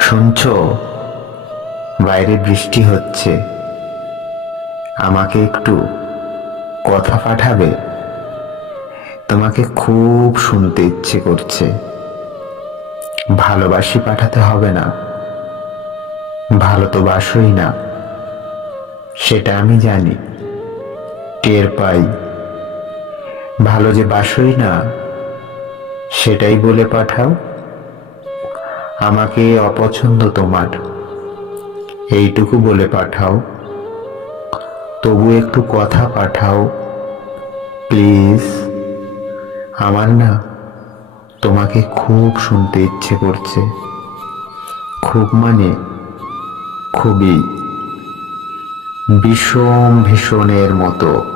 শুনছো? বাইরে বৃষ্টি হচ্ছে। আমাকে একটু কথা পাঠাবে? তোমাকে খুব শুনতে ইচ্ছে করছে। ভালোবাসি পাঠাতে হবে না, ভালো তো বাসোই না, সেটা আমি জানি, টের পাই। ভালো যে বাসোই না সেটাই বলে পাঠাও। আমাকে অপছন্দ তোমার, এইটুকু বলে পাঠাও। তবু একটু কথা পাঠাও প্লিজ। আমার না তোমাকে খুব শুনতে ইচ্ছে করছে, খুব মানে খুবই, ভীষণ ভীষণের মতো।